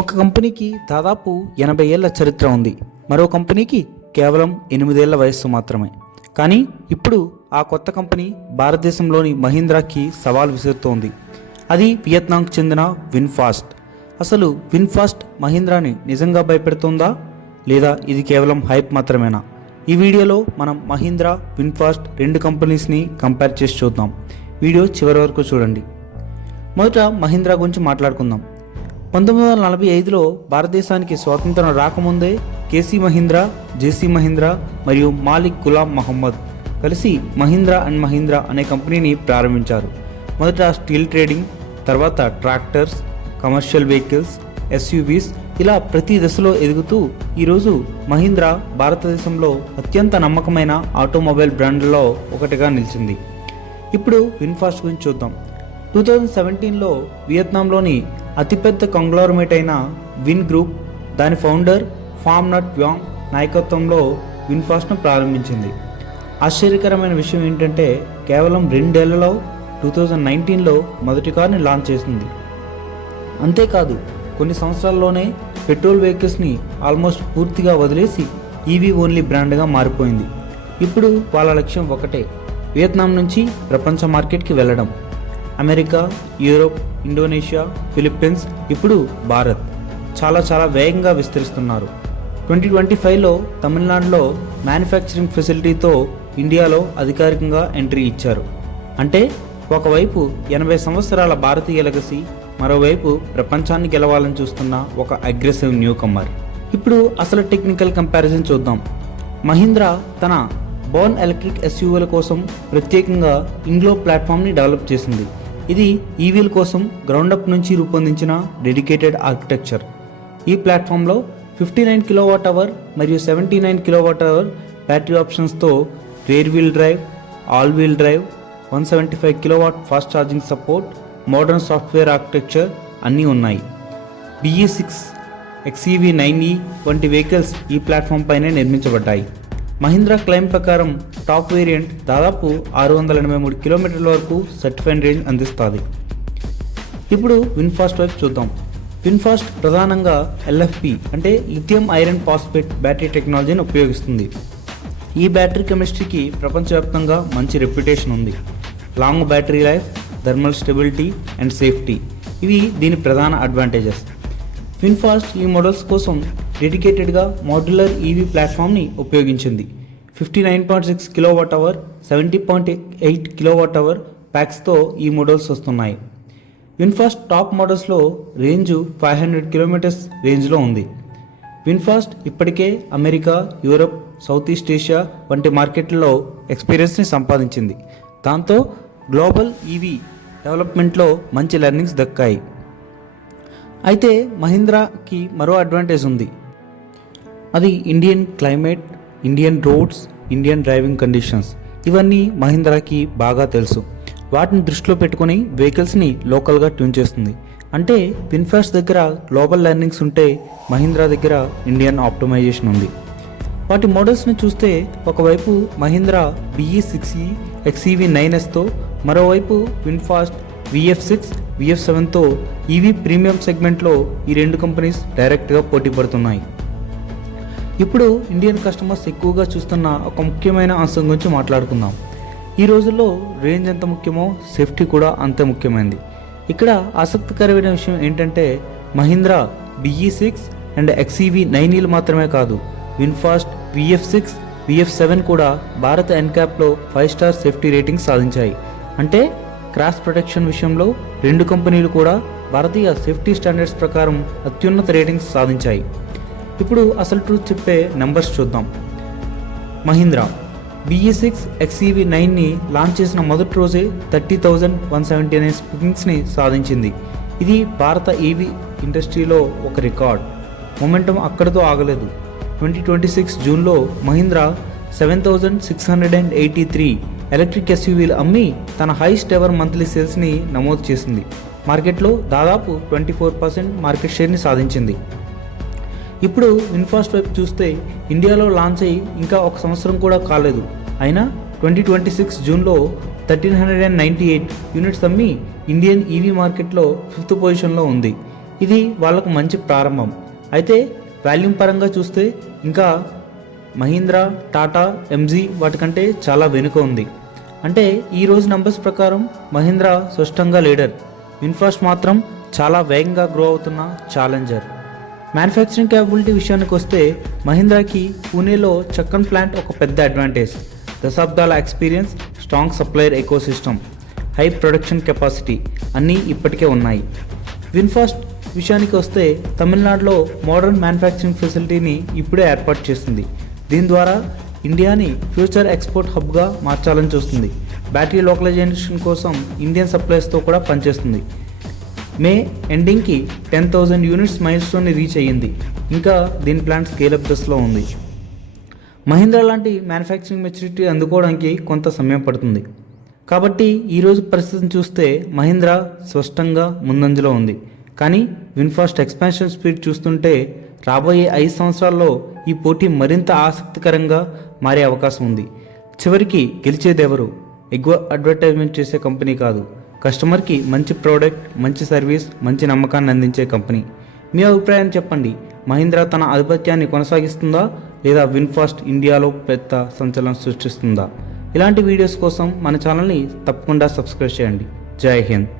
ఒక కంపెనీకి దాదాపు 80 ఏళ్ల చరిత్ర ఉంది. మరో కంపెనీకి కేవలం 8 ఏళ్ల వయస్సు మాత్రమే. కానీ ఇప్పుడు ఆ కొత్త కంపెనీ భారతదేశంలోని మహీంద్రాకి సవాల్ విసురుతోంది. అది వియత్నాంకు చెందిన విన్ఫాస్ట్. అసలు విన్ఫాస్ట్ మహీంద్రాని నిజంగా భయపెడుతుందా లేదా ఇది కేవలం హైప్ మాత్రమేనా? ఈ వీడియోలో మనం మహీంద్రా, విన్ఫాస్ట్ రెండు కంపెనీస్ని కంపేర్ చేసి చూద్దాం. వీడియో చివరి వరకు చూడండి. మొదట మహీంద్రా గురించి మాట్లాడుకుందాం. 1945లో భారతదేశానికి స్వాతంత్రం రాకముందే కేసీ మహీంద్రా, జేసీ మహీంద్రా మరియు మాలిక్ గులాం మహమ్మద్ కలిసి మహీంద్రా అండ్ మహీంద్రా అనే కంపెనీని ప్రారంభించారు. మొదట స్టీల్ ట్రేడింగ్, తర్వాత ట్రాక్టర్స్, కమర్షియల్ వెహికల్స్, ఎస్యూవీస్, ఇలా ప్రతి దశలో ఎదుగుతూ ఈరోజు మహీంద్రా భారతదేశంలో అత్యంత నమ్మకమైన ఆటోమొబైల్ బ్రాండ్లలో ఒకటిగా నిలిచింది. ఇప్పుడు విన్ఫాస్ట్ గురించి చూద్దాం. 2017లో వియత్నాంలోని అతిపెద్ద కంగ్లోమరేట్ అయిన విన్ గ్రూప్, దాని ఫౌండర్ ఫామ్ నట్ వ్యాంగ్ నాయకత్వంలో విన్ఫాస్ట్ను ప్రారంభించింది. ఆశ్చర్యకరమైన విషయం ఏంటంటే కేవలం 2 ఏళ్లలో 2019లో మొదటి కార్ని లాంచ్ చేసింది. అంతేకాదు కొన్ని సంవత్సరాల్లోనే పెట్రోల్ వెహికల్స్ని ఆల్మోస్ట్ పూర్తిగా వదిలేసి ఈవీ ఓన్లీ బ్రాండ్గా మారిపోయింది. ఇప్పుడు వాళ్ళ లక్ష్యం ఒకటే, వియత్నాం నుంచి ప్రపంచ మార్కెట్కి వెళ్ళడం. అమెరికా, యూరోప్, ఇండోనేషియా, ఫిలిప్పీన్స్, ఇప్పుడు భారత్ చాలా వేగంగా విస్తరిస్తున్నారు. 2025లో తమిళనాడులో మ్యానుఫ్యాక్చరింగ్ ఫెసిలిటీతో ఇండియాలో అధికారికంగా ఎంట్రీ ఇచ్చారు. అంటే ఒకవైపు 80 సంవత్సరాల భారతీయ లెగసీ, మరోవైపు ప్రపంచాన్ని గెలవాలని చూస్తున్న ఒక అగ్రెసివ్ న్యూ కమర్. ఇప్పుడు అసలు టెక్నికల్ కంపారిజన్ చూద్దాం. మహీంద్రా తన బోర్న్ ఎలక్ట్రిక్ ఎస్యూవీల కోసం ప్రత్యేకంగా ఇంగ్లో ప్లాట్ఫామ్ని డెవలప్ చేసింది. ఇది ఈవీల కోసం గ్రౌండప్ నుంచి రూపొందించిన డెడికేటెడ్ ఆర్కిటెక్చర్. ఈ ప్లాట్ఫామ్లో 59 kWh మరియు 79 kWh బ్యాటరీ ఆప్షన్స్తో rear wheel drive, all wheel drive, 175 kW fast charging support, modern software architecture అన్నీ ఉన్నాయి. BE6, XEV9e వంటి వెహికల్స్ ఈ ప్లాట్ఫామ్ పైనే నిర్మించబడ్డాయి. మహీంద్రా క్లెయిమ్ ప్రకారం టాప్ వేరియంట్ దాదాపు 683 కిలోమీటర్ల వరకు సర్టిఫైడ్ రేంజ్ అందిస్తుంది. ఇప్పుడు విన్ఫాస్ట్ వైపు చూద్దాం. విన్ఫాస్ట్ ప్రధానంగా LFP అంటే లిథియం ఐరన్ ఫాస్ఫేట్ బ్యాటరీ టెక్నాలజీని ఉపయోగిస్తుంది. ఈ బ్యాటరీ కెమిస్ట్రీకి ప్రపంచవ్యాప్తంగా మంచి రెప్యుటేషన్ ఉంది. Long battery life, thermal stability and safety ఇవి దీని ప్రధాన అడ్వాంటేజెస్. విన్ఫాస్ట్ ఈ మోడల్స్ కోసం డెడికేటెడ్గా మాడ్యులర్ ఈవీ ప్లాట్ఫామ్ని ఉపయోగించింది. 59.6 kWh, 70.8 kWh ప్యాక్స్తో ఈ మోడల్స్ వస్తున్నాయి. విన్ఫాస్ట్ టాప్ మోడల్స్లో రేంజ్ 500 కిలోమీటర్స్ రేంజ్లో ఉంది. విన్ఫాస్ట్ ఇప్పటికే America, Europe, south east Asia వంటి మార్కెట్లలో ఎక్స్పీరియన్స్ని సంపాదించింది. దాంతో గ్లోబల్ ఈవీ డెవలప్మెంట్లో మంచి లెర్నింగ్స్ దక్కాయి. అయితే మహీంద్రాకి మరో అడ్వాంటేజ్ ఉంది. అది Indian climate, Indian roads, Indian driving conditions. ఇవన్నీ మహీంద్రాకి బాగా తెలుసు. వాటిని దృష్టిలో పెట్టుకుని వెహికల్స్ని లోకల్గా ట్యూన్ చేస్తుంది. అంటే విన్ఫాస్ట్ దగ్గర గ్లోబల్ లెర్నింగ్స్ ఉంటే మహీంద్రా దగ్గర ఇండియన్ ఆప్టిమైజేషన్ ఉంది. వాటి మోడల్స్ని చూస్తే ఒకవైపు మహీంద్రా BE6e, XEV9Sతో, మరోవైపు విన్ఫాస్ట్ VF6, VF7తో ఈవీ ప్రీమియం సెగ్మెంట్లో ఈ రెండు కంపెనీస్ డైరెక్ట్గా పోటీ పడుతున్నాయి. ఇప్పుడు ఇండియన్ కస్టమర్స్ ఎక్కువగా చూస్తున్న ఒక ముఖ్యమైన అంశం గురించి మాట్లాడుకుందాం. ఈ రోజుల్లో రేంజ్ ఎంత ముఖ్యమో సేఫ్టీ కూడా అంతే ముఖ్యమైనది. ఇక్కడ ఆసక్తికరమైన విషయం ఏంటంటే మహీంద్రా BE6 అండ్ XEV9e మాత్రమే కాదు, విన్ఫాస్ట్ VF6, VF7 కూడా భారత NCAPలో 5 స్టార్ సేఫ్టీ రేటింగ్ సాధించాయి. అంటే క్రాష్ ప్రొటెక్షన్ విషయంలో రెండు కంపెనీలు కూడా భారతీయ సేఫ్టీ స్టాండర్డ్స్ ప్రకారం అత్యున్నత రేటింగ్స్ సాధించాయి. ఇప్పుడు అసలు ట్రూత్ చెప్పే నెంబర్స్ చూద్దాం. మహీంద్రా BE6, XEV9ని లాంచ్ చేసిన మొదటి రోజే 30,179 బుకింగ్స్ని సాధించింది. ఇది భారత ఈవీ ఇండస్ట్రీలో ఒక రికార్డ్. మొమెంటం అక్కడితో ఆగలేదు. 2026 జూన్లో మహీంద్రా 7,683 ఎలక్ట్రిక్ ఎస్యూవీలు అమ్మి తన హైయెస్ట్ ఎవర్ మంత్లీ సేల్స్ని నమోదు చేసింది. మార్కెట్లో దాదాపు 24% మార్కెట్ షేర్ని సాధించింది. ఇప్పుడు విన్ఫాస్ట్ వైపు చూస్తే ఇండియాలో లాంచ్ అయ్యి ఇంకా ఒక సంవత్సరం కూడా కాలేదు. అయినా 2026 జూన్లో 1,398 యూనిట్స్ అమ్మి ఇండియన్ ఈవీ మార్కెట్లో 5th పొజిషన్లో ఉంది. ఇది వాళ్ళకు మంచి ప్రారంభం. అయితే వాల్యూమ్ పరంగా చూస్తే ఇంకా మహీంద్రా, టాటా, ఎంజీ వాటికంటే చాలా వెనుక ఉంది. అంటే ఈరోజు నంబర్స్ ప్రకారం మహీంద్రా స్పష్టంగా లీడర్, విన్ఫాస్ట్ మాత్రం చాలా వేగంగా గ్రో అవుతున్న ఛాలెంజర్. మ్యానుఫ్యాక్చరింగ్ క్యాపబిలిటీ విషయానికి వస్తే మహీంద్రాకి పూణేలో చక్కన్ ప్లాంట్ ఒక పెద్ద అడ్వాంటేజ్. దశాబ్దాల experience, strong supplier ecosystem, high production capacity అన్నీ ఇప్పటికే ఉన్నాయి. విన్ఫాస్ట్ విషయానికి వస్తే తమిళనాడులో మోడర్న్ మ్యానుఫ్యాక్చరింగ్ ఫెసిలిటీని ఇప్పుడే ఏర్పాటు చేస్తుంది. దీని ద్వారా ఇండియాని ఫ్యూచర్ ఎక్స్పోర్ట్ హబ్గా మార్చాలని చూస్తుంది. బ్యాటరీ లోకలైజేషన్ కోసం ఇండియన్ సప్లయర్స్తో కూడా పనిచేస్తుంది. మే ఎండింగ్కి 10,000 యూనిట్స్ మైల్ స్టోన్ని రీచ్ అయ్యింది. ఇంకా దీని ప్లాంట్ స్కేలప్ దశలో ఉంది. మహీంద్రా లాంటి మ్యానుఫ్యాక్చరింగ్ మెచ్యూరిటీ అందుకోవడానికి కొంత సమయం పడుతుంది. కాబట్టి ఈరోజు పరిస్థితిని చూస్తే మహీంద్రా స్పష్టంగా ముందంజలో ఉంది. కానీ విన్ఫాస్ట్ ఎక్స్పాన్షన్ స్పీడ్ చూస్తుంటే రాబోయే 5 సంవత్సరాల్లో ఈ పోటీ మరింత ఆసక్తికరంగా మారే అవకాశం ఉంది. చివరికి గెలిచేదెవరు? ఎక్కువ అడ్వర్టైజ్మెంట్ చేసే కంపెనీ కాదు, కస్టమర్కి మంచి ప్రోడక్ట్, మంచి సర్వీస్, మంచి నమ్మకాన్ని అందించే కంపెనీ. మీ అభిప్రాయం చెప్పండి. మహీంద్రా తన ఆధిపత్యాన్ని కొనసాగిస్తుందా లేదా విన్ఫాస్ట్ ఇండియాలో పెద్ద సంచలనం సృష్టిస్తుందా? ఇలాంటి వీడియోస్ కోసం మన ఛానల్ని తప్పకుండా సబ్స్క్రైబ్ చేయండి. జై హింద్.